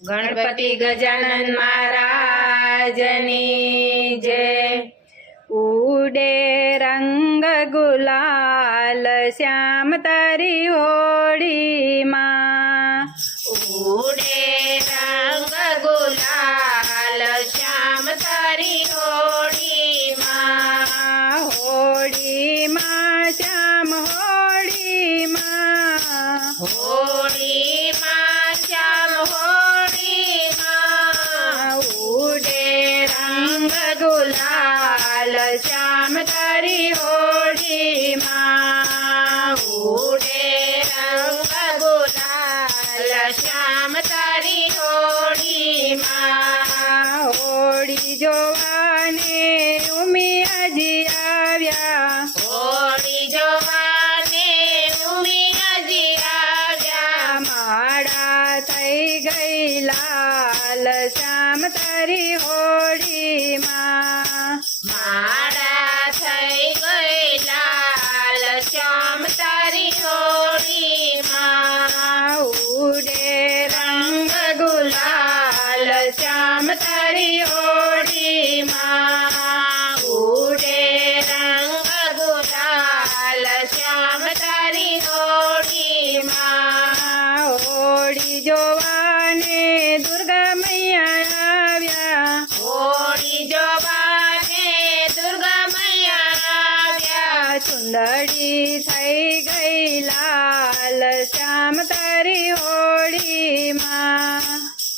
गणपति गजानन महाराजनी जय। उडे रंग गुलाल श्याम तारी होड़ी माँ। उडे रंग गुलाल श्याम तारी होड़ी माँ। होड़ी माँ श्याम होड़ी माँ। होड़ी माँ श्याम होड़ी माँ। उडे रंग गुलाल श्याम तारी होड़ी माँ। उडे रंग गुलाल श्याम तारी होड़ी माँ। होड़ी जोवाने उमियाजी आव्या। होड़ी जोवाने उमियाजी आव्या। माड़ा थई गई लाल श्याम तारी होड़ी माँ। माड़ा थई गई लाल श्याम तारी होड़ी माँ। उडे रंग गुलाल श्याम तारी होड़ी माँ। उडे रंग गुलाल श्याम तारी होड़ी माँ। होड़ी जोवाने दुर्गा मैया आव्या। होड़ी जोवाने दुर्गा मैया आव्या। चुंदड़ी थई गई लाल श्याम तारी होड़ी माँ।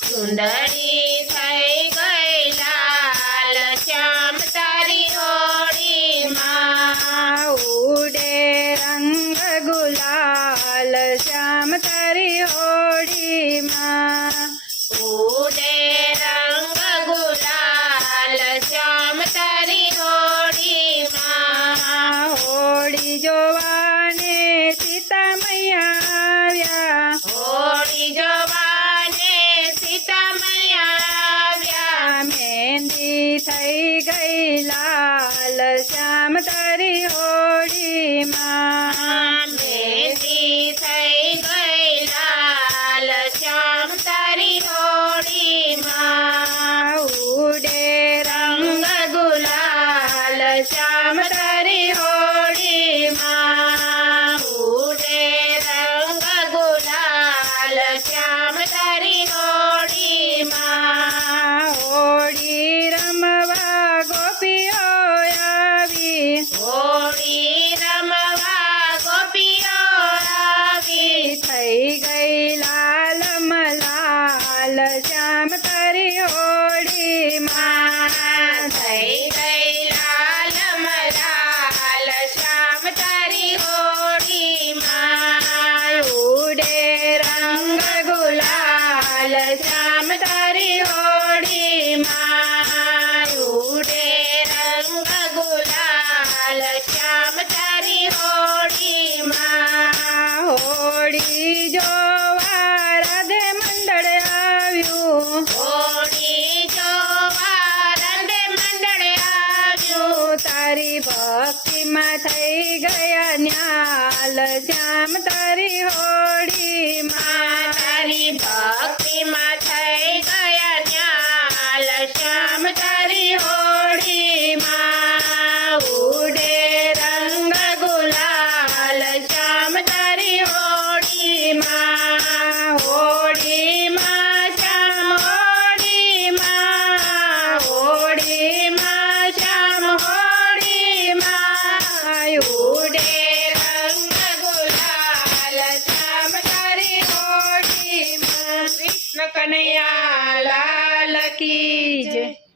चुंदड़ी थई गई लाल श्याम तारी होड़ी माँ। उडे रंग गुलाल श्याम तारी होड़ी माँ। उडे रंग गुलाल श्याम तारी होड़ी माँ। होड़ी जोवाने सीता मैया आव्या। होड़ी जोवाने सीता मैया आव्या। मेहंदी थई गई लाल श्याम तारी होड़ी माँ। मेहंदी थई गई लाल श्याम तारी होड़ी माँ। उडे रंग गुलाल श्याम तारी होड़ी माँ। उडे रंग गुलाल श्याम तारी होड़ी माँ। होड़ी रमवा गोपियो आवी। होड़ी रमवा गोपियो आवी। थई गई लाल मलाल श्याम तारी होड़ी माँ। थई गई लाल मलाल श्याम तारी होड़ी माँ। उडे रंग गुलाल श्याम तारी होड़ी माँ। उडे रंग गुलाल श्याम तारी होड़ी माँ। होड़ी जोवा राधे मंडळ આવ્યું। होड़ी जोवा राधे मंडळ આવ્યું। तारी भक्ति में थई गया न्याल श्याम तारी होड़ी माँ। तारी भक्ति में थई गया न्याल श्याम तारी होड़ी माँ। उडे रंग गुलाल श्याम तारी होड़ी माँ। होड़ी माँ श्याम होड़ी माँ। होड़ी माँ श्याम होड़ी माँ। उडे रंग गुलाल श्याम तारी होड़ी माँ। कृष्ण कन्हैया लाल की जय।